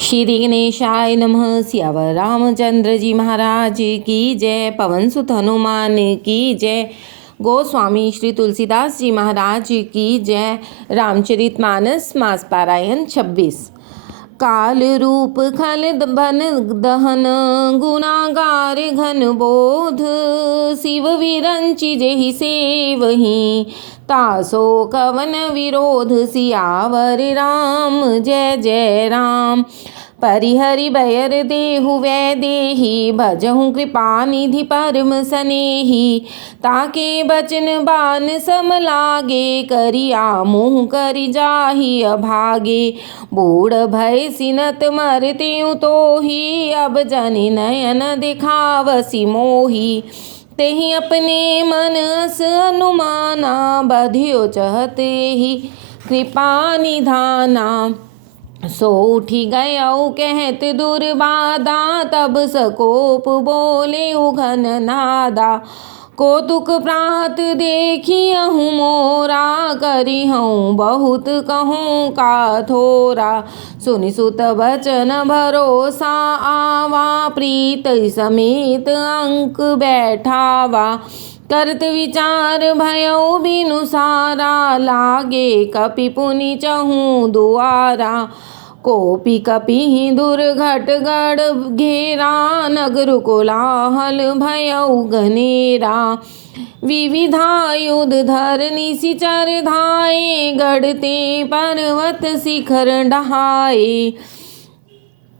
श्री गणेशाय नमः। सियावर रामचंद्र जी महाराज की जय। पवन सुत हनुमान की जय। गोस्वामी श्री तुलसीदास जी महाराज की जय। रामचरितमानस मास पारायण 26। काल रूप खल बन दहन गुनागार घन बोध शिव विरंचि जेहि सेवहि तासो कवन विरोध। सियावर राम जय जय राम। परिहरि बयर देहु वै देहि भजहु कृपा निधि परम सनेहि। ताके बचन बान सम लागे करिया मुँह करि जाहि अभागे। बूढ़ भय सिनत मरतेउ तोहि अब जनि नयन दिखावसी मोहि। तेहि अपने मन अस अनुमाना बधियो चहते ही कृपा निधाना। सो उठी गयौ कहत दुर्बादा तब सकोप बोले घन नादा। कौतुक प्रात देखियहु मोरा करिहऊँ बहुत कहूँ का थोरा। सुनि सुत बचन भरोसा आवा प्रीत समेत अंक बैठावा। करत विचार भयउ बिनु सारा लागे कपि पुनि चहूँ दुआरा। कोपि कपि दुर्घट गढ़ घेरा नगर कोलाहल भयउ घनेरा। विविधायुध धर निशिचर धाये गढ़ते पर्वत शिखर डहाए।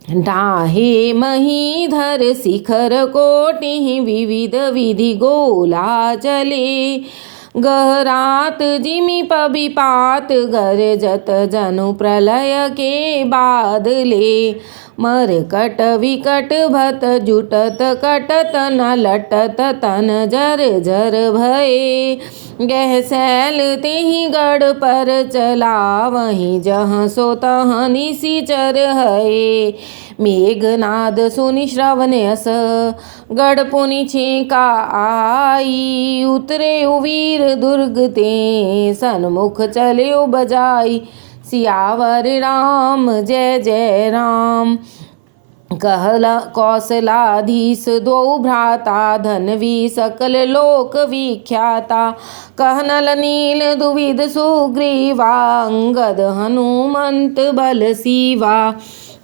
डाहे महीधर शिखर कोटि विविध विधि गोला चले। गहरात जिमि पबिपात गरजत जनु प्रलय के बादले। मरकट विकट भत जुटत कटत न लटत तन जर जर भये। गह सैल तेहि गढ़ पर चला वहीं जहाँ सो तहाँ निशिचर है। मेघनाद सुनि श्रवण अस गढ़ पुनि छेका आई। उतरे वीर दुर्ग ते सन्मुख चले बजाई। सियावर राम जय जय राम। कहला कौशलाधीश दो भ्राता धनवी सकल लोक विख्याता। कहनल नील दुविध सुग्रीवा अंगद हनुमंत बल सीवा।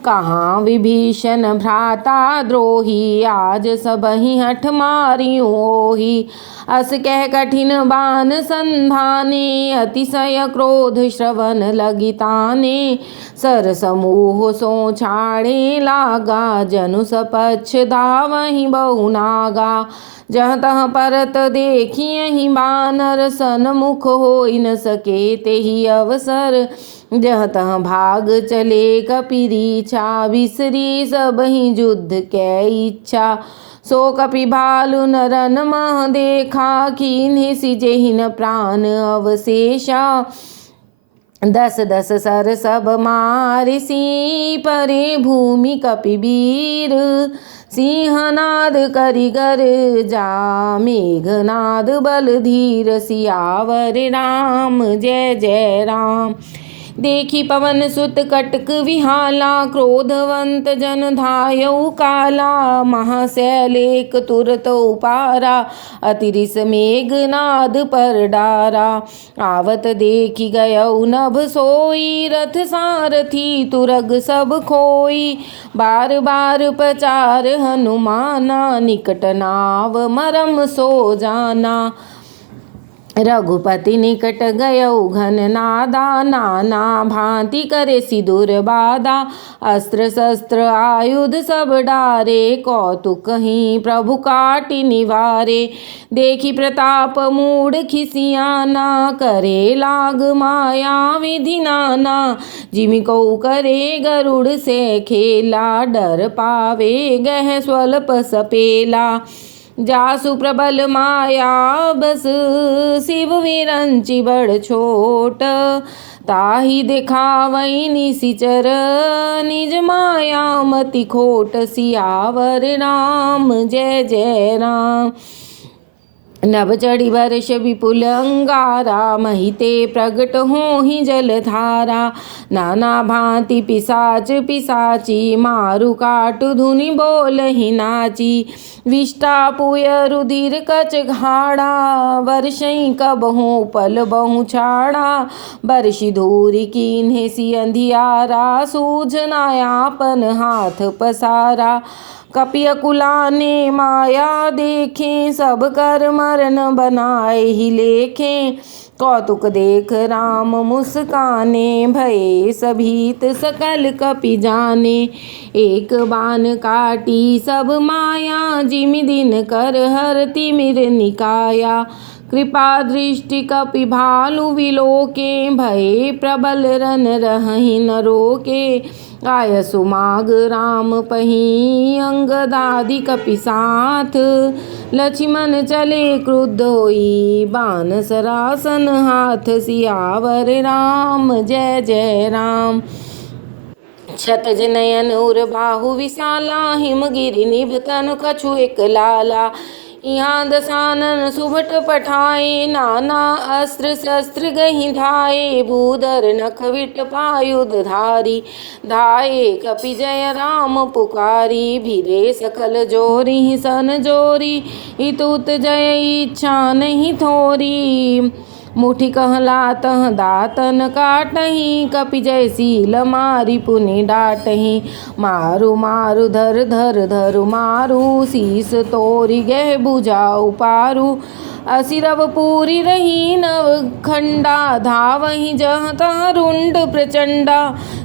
कहाँ विभीषण भ्राता द्रोही आज सबहि हठ मारियु ओहि। अस कह कठिन बान संधाने अतिशय क्रोध श्रवण लगी ताने। सर समूह सो छाड़े लागा जनु सपक्ष धावहि बहु नागा। जहाँ तहाँ परत देखियहि बानर सन्मुख होई न सके तेहि अवसर। जहाँ तहाँ भाग चले कपिरीछा बिसरी सबहि युद्ध कै इच्छा। सो कपि भालु नरन मह देखा कीन्हे सिजेहि न प्राण अवशेषा। दस दस सर सब मारि सी परे भूमि कपिवीर। सिंहनाद करि गरजा मेघनाद बल धीर। सियावर राम जय जय राम। देखी पवन सुत कटक विहाला क्रोधवंत जन धायउ काला। महाशैल एक तुरत उपारा अतिरिस मेघनाद पर डारा। आवत देखी गयउ नभ सोई रथ सारथी तुरग सब खोई। बार बार पचार हनुमाना निकट नाव मरम सो जाना। रघुपति निकट गयउ घन नादा नाना भांति करे सिदुर बाधा। अस्त्र शस्त्र आयुध सब डारे कौतुक ही प्रभु काटि निवारे। देखी प्रताप मूढ़ खिसियाना करे लाग माया विधि नाना। जिमि को करे गरुड़ से खेला डर पावे गह स्वल्प सपेला। जासु प्रबल माया बस शिव विरंचि बड़ छोट। ताहि दिखावै निशिचर निज माया मति खोट। सियावर राम जय जय राम। नभ चढ़ी वर्ष विपुल अंगारा, महिते प्रगट हो ही जलधारा। नाना भांति पिशाच पिशाची, मारु काटु धुनि बोल ही नाची। विष्टा पुय रुधिर कच घाड़ा, वर्षई कबहु पल बहु छाड़ा। बरषि धूरि कीन्हे सी अंधियारा, सूझनायापन हाथ पसारा। कपियकुला ने माया देखे, सब कर मरण बनाए ही लेखे। कौतुक देख राम मुस्काने, भये सभीत सकल कपि जाने। एक बाण काटी सब माया, जिमि दिन कर हर तिमिर निकाया। कृपा दृष्टि कपि भालु विलोके, भये प्रबल रन रहहि न रोके। आय सुमाग राम पही, अंगदादि कपि साथ। लक्ष्मण चले क्रुद्ध होई, बाण सरासन हाथ। सियावर राम जय जय राम। क्षतज नयन उर बाहु विशाला, हिमगिरि निभ तनु कछु एक लाला। यहाँ दसानन सुभट पठाए, नाना अस्त्र शस्त्र गहि धाये। भूधर नख विट पायुध धारी, धाये कपि जय राम पुकारी। भिरे सकल जोरी सन जोरी, इतुत जय इच्छा नहीं थोरी। मुठि कहलातह दातन काटही, कपि जय सील मारि पुनि डाटही। मारु मारु धर धर धरु मारु, शीस तोरि गह बुझाउ पारु। असिरव पूरी रही नव खंडा, धावहि जह तह रुंड प्रचंडा।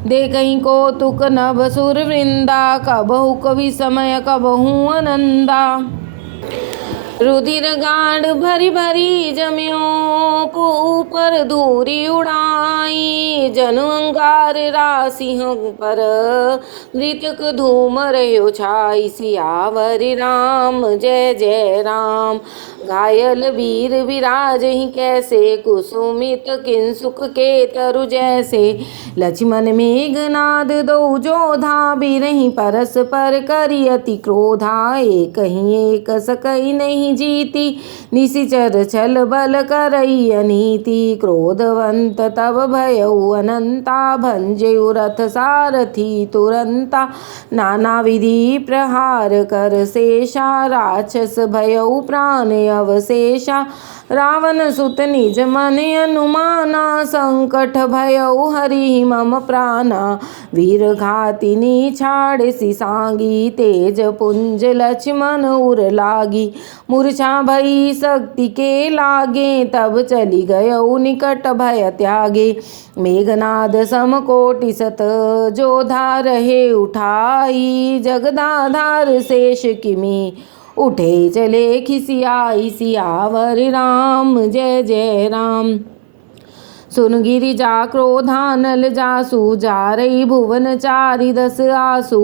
देखहि कौतुक नभ सुर वृंदा, कबहु कवि समय कबहु आनंदा। रुधिर गाढ़ भरी भरी जम्यो, ऊपर धूरी उड़ाई। जनु अंगार राशि पर, मृतक धूम रह्यो छाई। सियावर राम जय जय राम। घायल वीर विराज ही कैसे, कुसुमित किंसुक के तरु जैसे। लक्ष्मण मेघनाद दो जोधा, बिरहि परस्पर करि अति क्रोधा। एक ही एक सकई नहीं जीती, निशिचर छल बल करई अनीति। क्रोधवंत तब भयउ अनंता, भंजयु रथ सारथी तुरंता। नाना विधि प्रहार कर शेषा, राक्षस भयउ प्राण अवशेषा। रावण सुत निज मन अनुमाना, संकट भयउ हरि मम प्राणा। वीर घातिनी छाड़ सी सांगी, तेज पुंज लक्ष्मण उर लागी। मूर्छा भई शक्ति के लागे, तब चली गयउ निकट भय त्यागे। मेघनाद सम कोटि सत, जोधा रहे उठाई। जगदाधार शेष किमी, उठे चले खिसियाई। सियावर राम जय जय राम। सुन गिरिजा क्रोधानल जासु, जारई भुवन चारि दस आसु।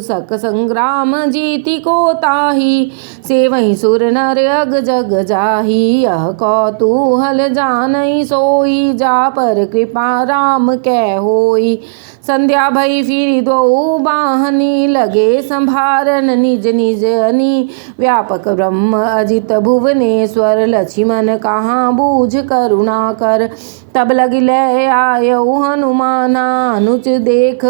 सक संग्राम जीति को ताही, सेवहि सुर नर अग जग जाही। यह कौतूहल जानई सोई, जा पर कृपा राम कै होई। संध्या भई फिर दो बाहनी, लगे संभारन निज निज अनी। व्यापक ब्रह्म अजित भुवनेश्वर, लक्ष्मण कहाँ बूझ करुणा कर। तब लगिले आयउ हनुमाना, अनुच देख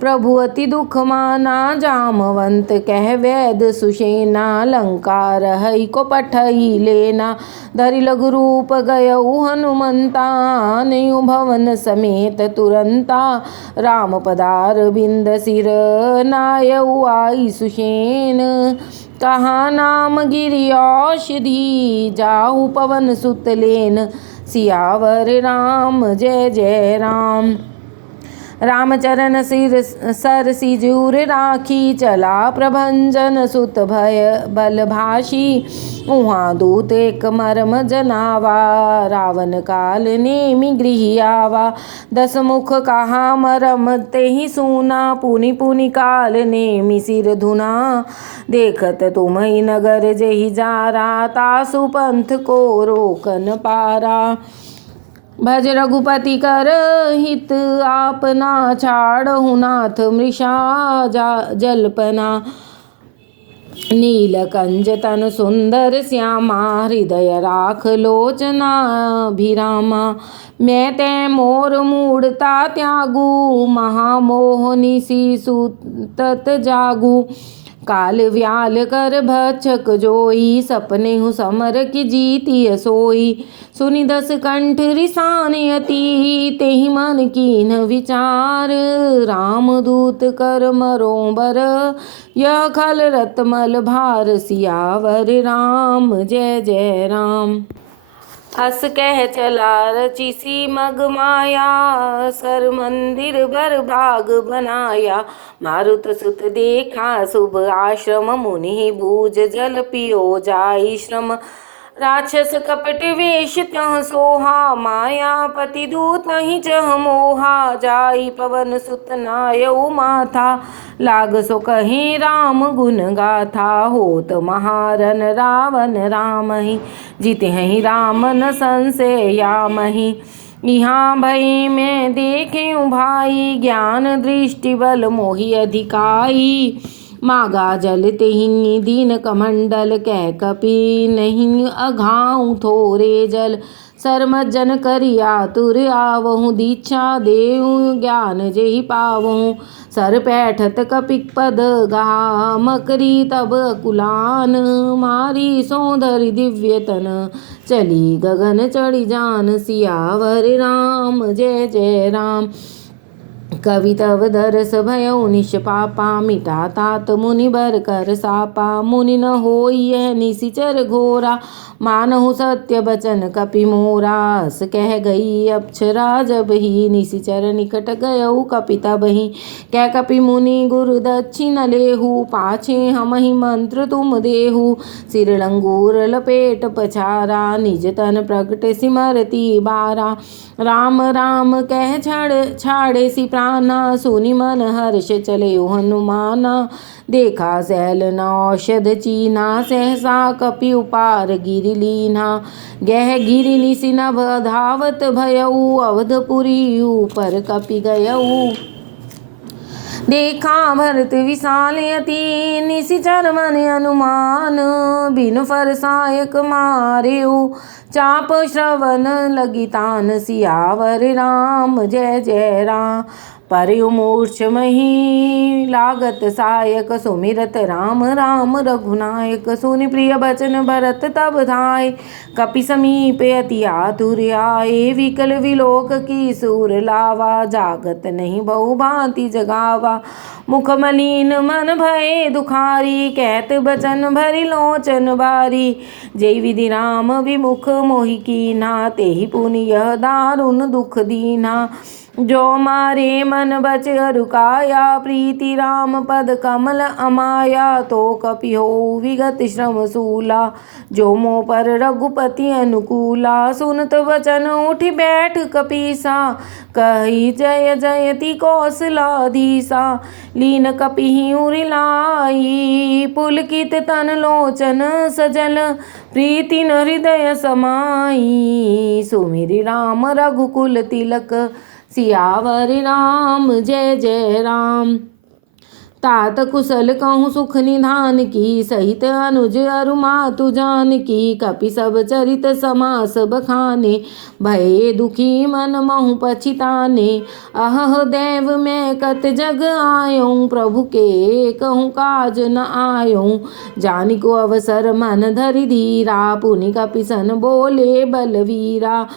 प्रभु अति दुख माना। जामवंत कह वैद सुषेना, लंका रहई को पठई लेना। धरि लघु रूप गयउ हनुमंता, आनयु भवन समेत तुरंता। राम पदार बिंद सिर, नायउ आई सुषेन। कहा नाम गिरि औषधि, जाहु पवन सुत लेन। सियावर राम जय जय राम। रामचरण सिर सर सिजूर राखी, चला प्रभंजन सुत भय बल भाषी। उहाँ दूत एक मर्म जनावा, रावण काल नेमि गृह आवा। दस मुख कहा मरम तेहि सुना, पुनि पुनि काल नेमि सिर धुना। देखत तुम्हि नगर जेहि जारा, तासु पंथ को रोकन पारा। भज रघुपति कर हित आपना, छाड़हु नाथ मृषा जल्पना। नीलकंज तन सुंदर श्यामा, हृदय राख लोचनाभिरामा। मैं ते मोर मूढ़ता त्यागू, महामोहनी सी सुतत जागू। काल व्याल कर भक्षक जोई, सपने हूँ समर की जीती सोई। सुनि दस कंठ रिसान अति, तेहि मन कीन विचार। रामदूत कर मरो बर, यह खल रतमल भार। सियावर राम जय जय राम। हस कह चला रची सी मग माया, सर मंदिर भर भाग बनाया। मारुत सुत देखा शुभ आश्रम, मुनि भूज जल पियो जाई श्रम। राक्षस कपट वेश त्यह सोहा, मायापति दूत ही चह मोहा। जाई पवन सुत नायऊ माथा, लाग सो कहीं राम गुण गाथा। होत महारन रावण राम ही, जीते हैं राम न संशय यामहि। यहाँ भई मैं देखे भाई, ज्ञान दृष्टि बल मोहि अधिकाई। मागा जल तेहि दीन कमंडल, कह कपि नहीं अघाऊं थोरे जल। सरमज्जन करि आतुर आवहु, दीक्षा देऊं ज्ञान जेहि पावहु। सर पैठत कपिक पद गा, मकरी तब कुलान। मारी सौंदर्य दिव्य तन, चली गगन चढ़ी जान। सियावर राम जय जय राम। कवि तव दरस भयउ निष्पापा, मिटा तात मुनि बर कर सापा। मुनि न होई यह निशिचर घोरा, मानहु सत्य बचन कपि मोरा। अस कह गई अप्सरा जब ही, निशिचर निकट गयउ कपि तब ही। कह कपि मुनि गुरु दक्षिण लेहु, पाछे हमहि मंत्र तुम देहु। सिर लंगूर लपेट पछारा, निज तन प्रगट सिमरती बारा। राम राम कह छाड़े सी प्राणा, सुनि मन हर्ष चले हनुमाना। देखा सैल न औषध चीना, सहसा कपि उपार गिरि लीना। गह गिरि निसि नभ धावत भयउ, अवधपुरी ऊपर कपि गयउ। देखा भरत विशाल अति, निशिचर मन हनुमान। बिनु फरसायक मारेउ, चाप श्रवण लगी तान। सियावर राम जय जय राम। परयु मूर्छमहि लागत सायक, सुमिरत राम राम रघुनायक। सुनि प्रिय बचन भरत तब धाय, कपि समीप अति आतुर आए। विकल विलोक की सूर लावा, जागत नहीं बहु भांति जगावा। मुख मलिन मन भये दुखारी, कहत बचन भरि लोचन बारी। जय विधि राम विमुख मोहि कीन्हा, तेहि पुनि यह दारुण दुख दीन्हा। जो मारे मन बच अरु काया, प्रीति राम पद कमल अमाया। तो कपि हो विगत श्रम सूला, जो मो पर रघुपति अनुकूला। सुनत वचन उठि बैठ कपीसा, कही जय जयति कौशलाधीसा। लीन कपि उरि लाई, पुलकित तन लोचन सजल। प्रीति न हृदय समाई, सुमिरि राम रघुकुल तिलक। सियावर राम जय जय राम। तात कुशल कहूँ सुख निधान की, सहित अनुज अरु मातु जानकी। कपि सब चरित समास बखाने, भये दुखी मन महु पछिताने। अहह देव मैं कत जग आयऊँ, प्रभु के कहूँ काज न आयऊँ। जानिको अवसर मन धरि धीरा, पुनि कपि सन बोले बलवीरा।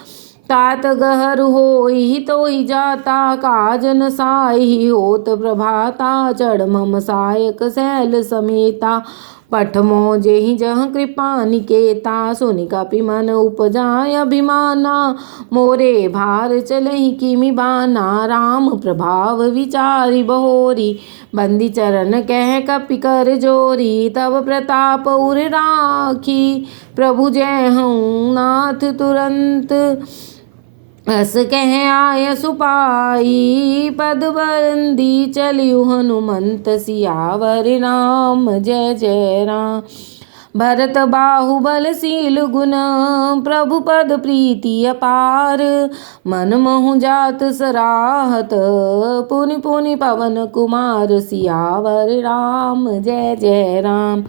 तात गहर होई तोहि जाता, काज न साहि होत प्रभाता। चढ़ मम सायक सैल समेता, पठमो जेहि जह कृपा निकेता। सुनि कपि मन उपजाय अभिमाना, मोरे भार चलहि किमि बाना। राम प्रभाव विचारि बहोरी, बंदी चरण कह कपि कर जोरी। तब प्रताप उर राखी, प्रभु जय हऊँ नाथ तुरंत। अस कह आय सुपाई, पद बंदी चलियु हनुमंत। सियावर राम जय जय राम। भरत बाहुबलशील गुण प्रभु पद प्रीति अपार। मन मोहु जात सराहत पुनि पुनि पवन कुमार। सियावर राम जय जय राम।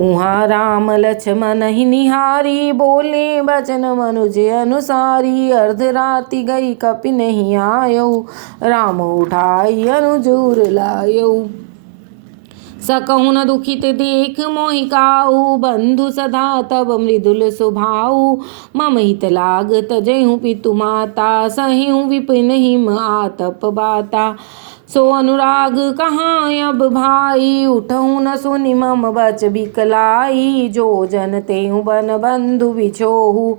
उहाँ राम लक्ष्मण ही निहारी बोले बचन मनुज अनुसारी। अर्धराति गई कपि नहीं आयो राम उठाई अनुजूर लायो। सकहुँ न दुखित देख मोहि काऊ बंधु सदा तब मृदुल स्वभाव। मम हित लाग तजहु पितु माता सहिहु विपिन हिम आतप बाता। सो अनुराग कहाँ अब भाई उठहु न सुनि मम बच बिकलाई। जो जन तेहु बन बंधु बिछोहु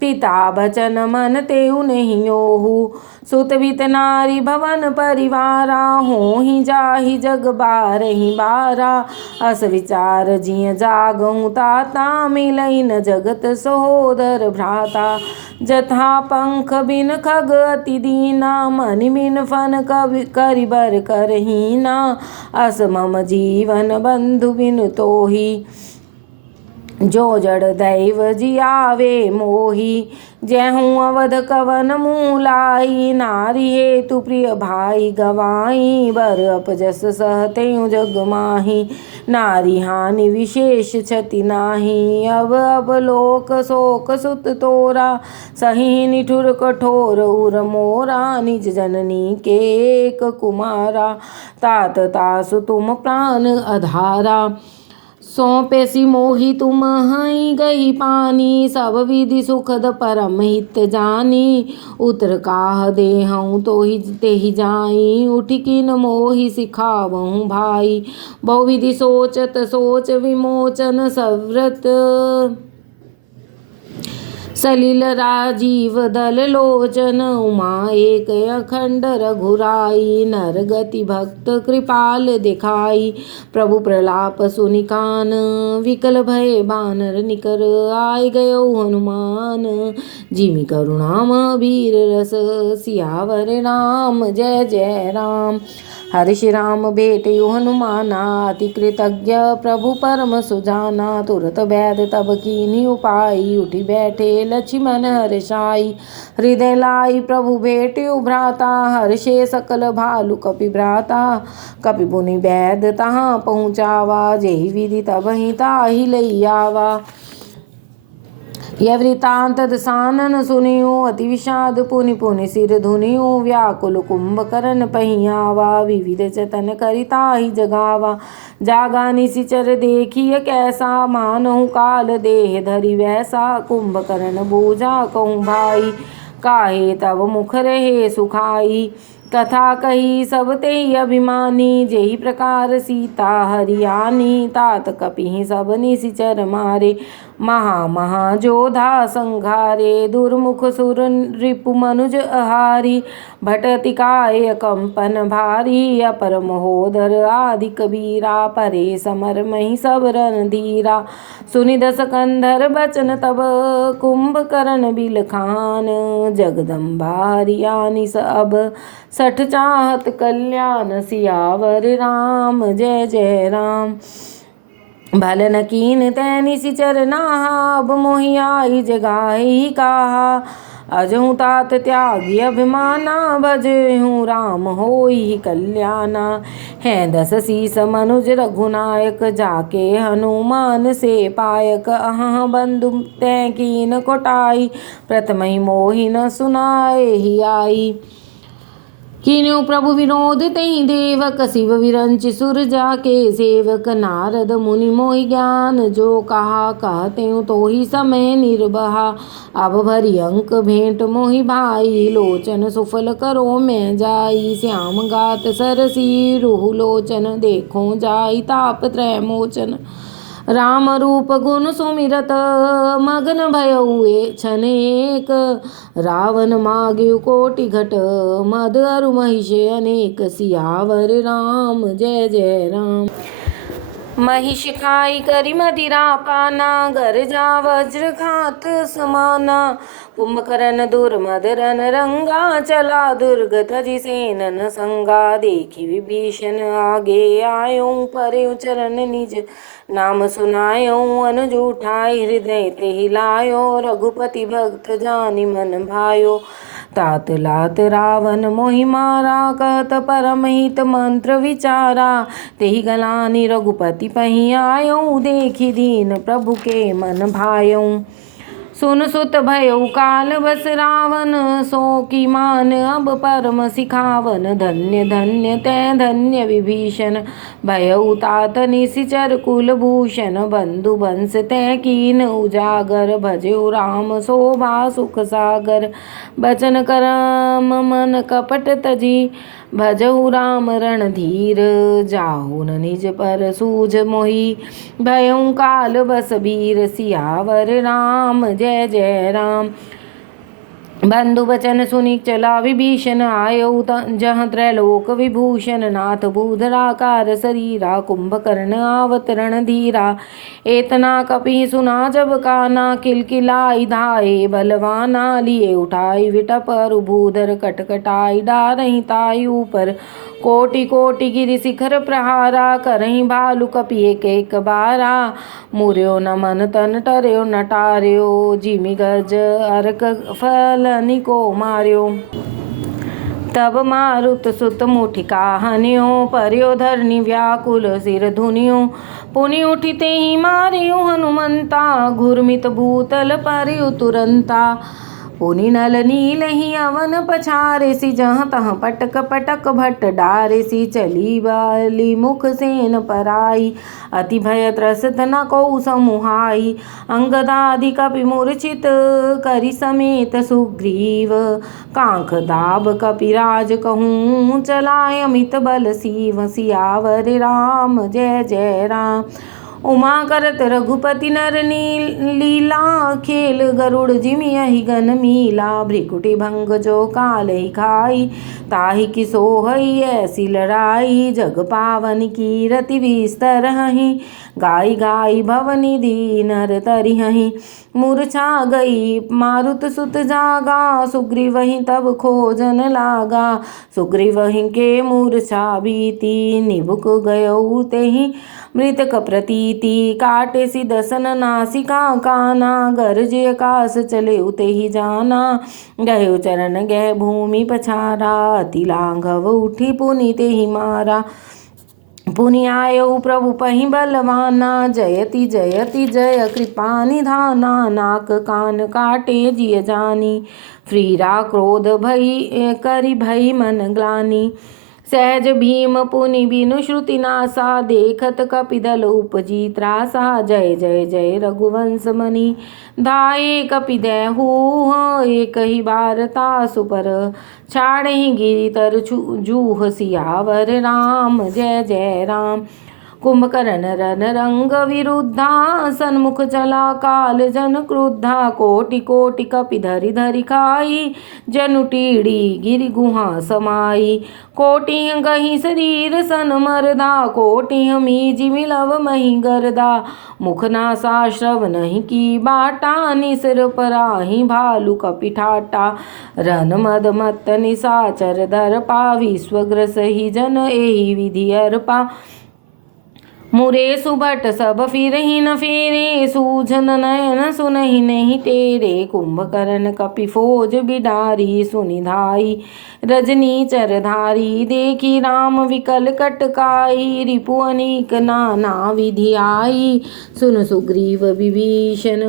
पिता बचन मन तेहु नहीं ओहु। सुत बित नारी भवन परिवारा होहि जाहि जग बारहि बारा। अस विचार जिय जागहु ताता मिलई न जगत सहोदर भ्राता। जथा पंख बिन खग अति दीना मनि बिन फन करि बर करहीना। अस मम जीवन बंधु बिनु तोहि जो जड़ दैव जियावे मोहि। जयहूँ अवध कवन मूलाई नारी हेतु प्रिय भाई गवाई। बर अपजस सहतेउ जग माही नारी हानि विशेष क्षति नाही। अब लोक शोक सुत तोरा सही निठुर कठोर उर मोरा। निज जननी के एक कुमारा तात तासु तुम प्राण अधारा। सौंपेसी मोहि तुम हई गई पानी सब विधि सुखद परम हित जानी। उतर काह देहऊँ तोहि तेहि जाई उठि किन मोहि सिखावऊँ भाई। बहुविधि सोचत सोच विमोचन सव्रत सलिल राजीव दल लोचन। उमा एक अखंड रघुराई नर गति भक्त कृपाल दिखाई। प्रभु प्रलाप सुनि कान विकल भय बानर निकर। आय गयो हनुमान जिमि करुणाम वीर रस। सियावर राम जय जय राम। हर्षि राम भेटयु हनुमाना अति कृतज्ञ प्रभु परम सुजाना। तुरत बैद तब कीन्ही उपाई उठि बैठे लक्ष्मण हर्षाई। हृदय लाई प्रभु भेटयु भ्राता हर्षे सकल भालु कपि भ्राता। कपि पुनि बैद तहाँ पहुँचावा जेहि विधि तबहि ताहि लई आवा। यह वृतांत दसानन सुनियो अति विषाद पुनि पुनि सिर धुनियो। व्याकुल कुंभकर्ण पहियावा विविध जतन करिताहि जगावा। जागा निशिचर देखिय कैसा मानहु काल देह धरि वैसा। कुंभकर्ण बूझा कहूँ भाई काहे तब मुख रहे सुखाई। कथा कही सब तेहि अभिमानी जेहि प्रकार सीता हरियाणी। तात कपिहि सब निशिचर मारे महा जोधा संघारे। दुर्मुख सुर रिपु मनुज आहारी भटति काय कंपन भारी। अपर महोदर आदि कबीरा परे समर मही सब रणधीरा। सुनि दस कंधर बचन तब कुंभकर्ण बिलखान। जगदम्बा हरियाणी सब सठ चाहत कल्याण। सियावर राम जय जय राम। भल न कीन तै निशिचर नाहा अब मोहि आई जगाहि काहा। अजहु तात त्यागी अभिमाना भजहु राम होई कल्याणा। हैं दस शीस मनुज रघुनायक जाके हनुमान से पायक। अहाँ बंधु तै कीन कोटाई प्रथमहि मोहि न सुनाए ही आई। कीन्यु प्रभु विनोद तेहि देवक शिव विरंचि सुर जाके सेवक। नारद मुनि मोहि ज्ञान जो कहा कहतेउ तोहि समय निर्बहा। अब भरी अंक भेंट मोहि भाई लोचन सुफल करो मैं जाई। श्याम गात सरसी रुहु लोचन देखो जाई ताप त्रय मोचन। राम रूप गुण सुमिरत मगन भयउए छन एक। रावण माग्यु कोटि घट मद अरु महिष अनेक। सियावर राम जय जय राम। महिष खाई करी मदिरा पाना, गर्जा वज्र घात समाना। कुंभकर्ण दुर्मदरन रंगा, चला दुर्ग तजि सेनन संगा। देखी विभीषण आगे आयो, पर्यो चरण निज नाम सुनायो। अनुज उठाई हृदय तेहि लायो, रघुपति भक्त जानि मन भायो। तात लात रावण मोहि मारा, कहत परम हित मंत्र विचारा। तेहि गलानि रघुपति पहि आयो, देखि दीन प्रभु के मन भायो। सुन सुत भयउ काल बस रावण, सो की मान अब परम सिखावन। धन्य धन्य तै धन्य विभीषण, भयउ तात निशिचर कुलभूषण। बंधु बंस तै कीन उजागर, भजउ राम शोभा सुख सागर। बचन करम मन कपट तजी, भजहु राम रणधीर। जाहु न निज पर सूझ मोहि, भयउ काल बस बीर। सियावर राम जय जय राम। बंधु बचन सुनि चला विभीषण, आयो जहाँ त्रैलोक विभूषण। नाथ भूधराकार शरीरा, कुंभकर्ण आवत रणधीरा। एतना कपि सुना जब काना, किलकिलाई धाये बलवाना। लिए उठाई विटप अरु भूधर, कटकटाई डारहि ताई ऊपर। कोटि कोटि गिरि शिखर प्रहारा, करहि भालु कपि एक एक बारा। मुर्यो न मन तन टर्यो न टार्यो, जिमि गज अर्क फलनि को मार्यो। तब मारुत सुत मुठिका हन्यो, पर्यो धरनी व्याकुल सिर धुनियो। पुनि उठि तेहि मार्यो हनुमंता, घुर्मित भूतल पर्यो तुरंता। पुनि नल नीलहि अवन पछारेसि, जहाँ तहाँ पटक पटक भट डारेसि। चली बाली मुख सेन पराई, अति भय त्रस्त न को समुहाई। अंगदादि कपि मूर्छित, करि समेत सुग्रीव। कांख दाब कपिराज कहूँ, चलाय अमित बल सीव। सियावर राम जय जय राम। उमा करत रघुपति नर लीला, खेल गरुड़ जिमि अहि गन मीला। भ्रिकुटि भंग जो कालहि खाई, ताहि कि सोहई ऐसी लड़ाई। जग पावन कीरति विस्तरहि, गाई गाई भवनिधि नर तरिहहि। मूर्छा गई मारुत सुत जागा, सुग्रीवहि तब खोजन लागा। सुग्रीवहि के मूर्छा बीती, निबुक गयउ तेहि मृतक प्रतीति। काटे सी दसन नासिका काना, गरजे आकाश चले तेहि जाना। गयो चरण गह भूमि पछारा, अति लाघव उठी पुनि तेहि मारा। पुनि आयउ प्रभु पहि बलवाना, जयति जयति जय कृपा निधाना। नाक कान काटे जिय जानी, फ्रीरा क्रोध भई करि भई मन ग्लानि। सहज भीम पुनि बिनु श्रुति नासा, देखत कपिदल उपजी त्रासा। जय जय जय रघुवंश मणि, धाये कपिदेहु एक ही बार। तासु पर छाड़हि गिरि तर जूह, सियावर राम जय जय राम। कुंभकर्ण रन रंग विरुद्धा, सन्मुख चला काल जन क्रुद्धा। कोटि कोटि कपि धरि धरि खाई, जनु टीढ़ी गिरि गुहा समाई। कोटि गही शरीर सन मरदा, कोटि मीजि मिलव मही गरदा। मुख नासा श्रव नहीं की बाटा, निसर पराहि भालु कपि ठाटा। रन मद मत्त निसाचर दर्पा, विश्वग्रसहि जन एहि विधि अर्पा। मुरे सुभट सब फिरहि न फेरे, सूझन नयन सुनहि नहीं तेरे। कुंभकर्ण कपि फौज बिडारी, सुनि धाई रजनी चरधारी। देखी राम विकल कटकाई, रिपु अनेक नाना विधि आई। सुन सुग्रीव विभीषण,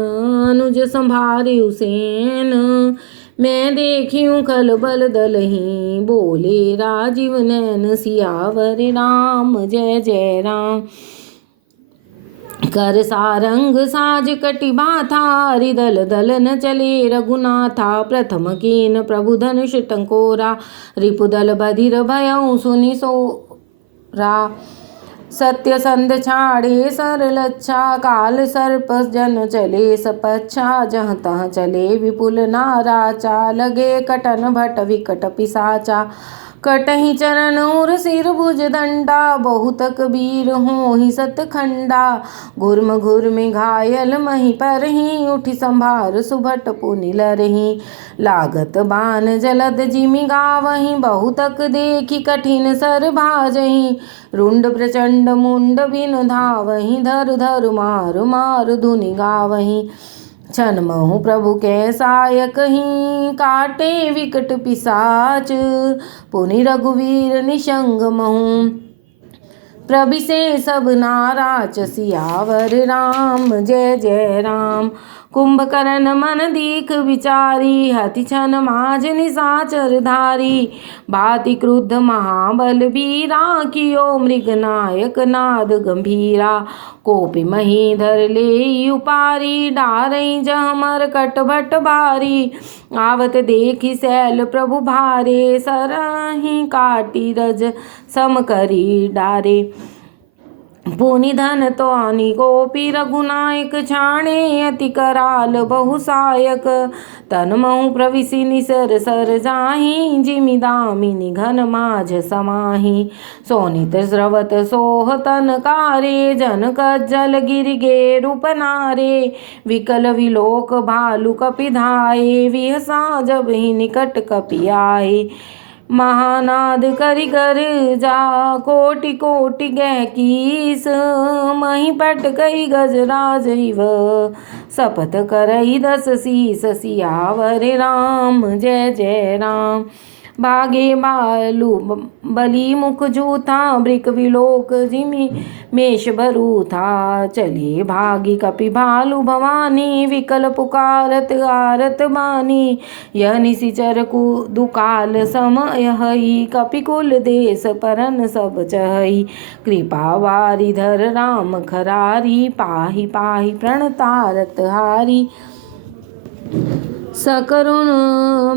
अनुज संभार्यु सेन। मैं देखियूँ खल बल दलहि, बोले राजीव नैन। सियावर राम जय जय राम। कर सारंग साज कटि बाथा, हरिदल दलन चले रघुनाथा। प्रथम कीन प्रभु धनुष टंकोरा, रिपुदल बधिर भयउ सुनि सोरा। सत्य संध छाड़े सर लच्छा, काल सर्प जन चले सपच्छा। जहाँ तहाँ चले विपुल नाराचा, लगे कटन भट विकट पिसाचा। कटहि चरण उर सिर भुज दंडा, बहुत कबीर होहि सतखंडा। घुर्म घुर्म घायल मही परहि, उठि संभार सुभट पुनि लरहि। लागत बान जलद जिमि गावहि, बहुतक देखि कठिन सर भाजहि। रुंड प्रचंड मुंड बिन धावहि, धर धर मार मार धुनि गावहि। छन महु प्रभु कै सायकहि, काटे विकट पिसाच। पुनि रघुवीर निशंग महु, प्रबिसे सब नाराच। सियावर राम जय जय राम। कुंभकर्ण मन दीख विचारी, हति छन माज निशाचर धारी। भाति क्रुद्ध महाबल बीरा, कियो मृगनायक नाद गंभीरा। कोपि महीधर लेई उपारी, डारई जह मरकट भट बारी। आवत देखि सैल प्रभु भारे, सरहि काटी रज सम करी डारे। पुनि धन त्वानि गोपी रघुनायक, छाणे अति कराल बहु सायक। तन महु प्रविशि निसर सर जाहि, जिमि दामिनी घन माझ समाहि। सोनित स्रवत सोह तन कारे, जन कज्जल गिरि गेरु पनारे। विकल विलोक भालु कपि धाये, विहसा जबहि निकट कपि आये। महानाद करि गर्जा कोटि कोटि गहकीस, मही पटकई गजराज इव, शपथ करई 10 शीस। सियावर राम जय जय राम। भागे बालु बली मुख जूथा, बृक विलोक जिमि मेष भरूथा। चले भागी कपि भालु भवानी, विकल पुकारत आरत बानी। यह निशिचर दुकाल समय हई, कपिकुल देश परन सब चहई। कृपा वारिधर राम खरारी, पाहि पाहि प्रणतारत हारी। सकरुण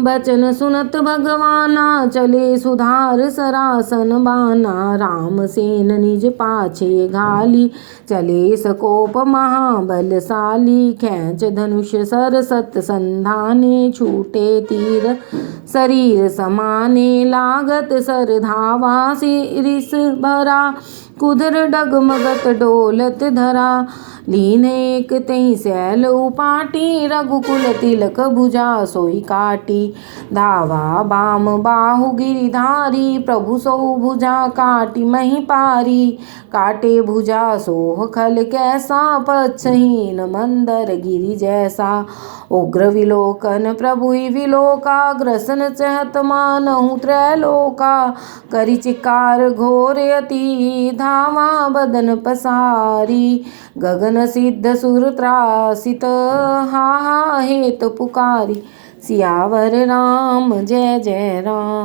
बचन सुनत भगवाना, चले सुधार सरासन बाना। राम सेन निज पाछे घाली, चले सकोप महाबलशाली। खैंच धनुष सरसत संधाने, छूटे तीर शरीर समाने। लागत सर धावा सिरिस भरा, कुधर डगमगत डोलत धरा। लीन एक तहि सैल उपाटी, रघुकुल तिलक भुजा सोई काटी। धावा बाम बाहु गिरिधारी, प्रभु सो भुजा काटी मही पारी। काटे भुजा सोह खल कैसा, पच्छहीन मंदर गिरि जैसा। उग्र विलोकन प्रभुहि विलोका, ग्रसन चहत मानहु त्रैलोका। करि चिकार घोर अति, धावा बदन पसारी। गगन सिद्ध सुर त्रासित, हाहा हेत पुकारी। सियावर राम जय जय राम।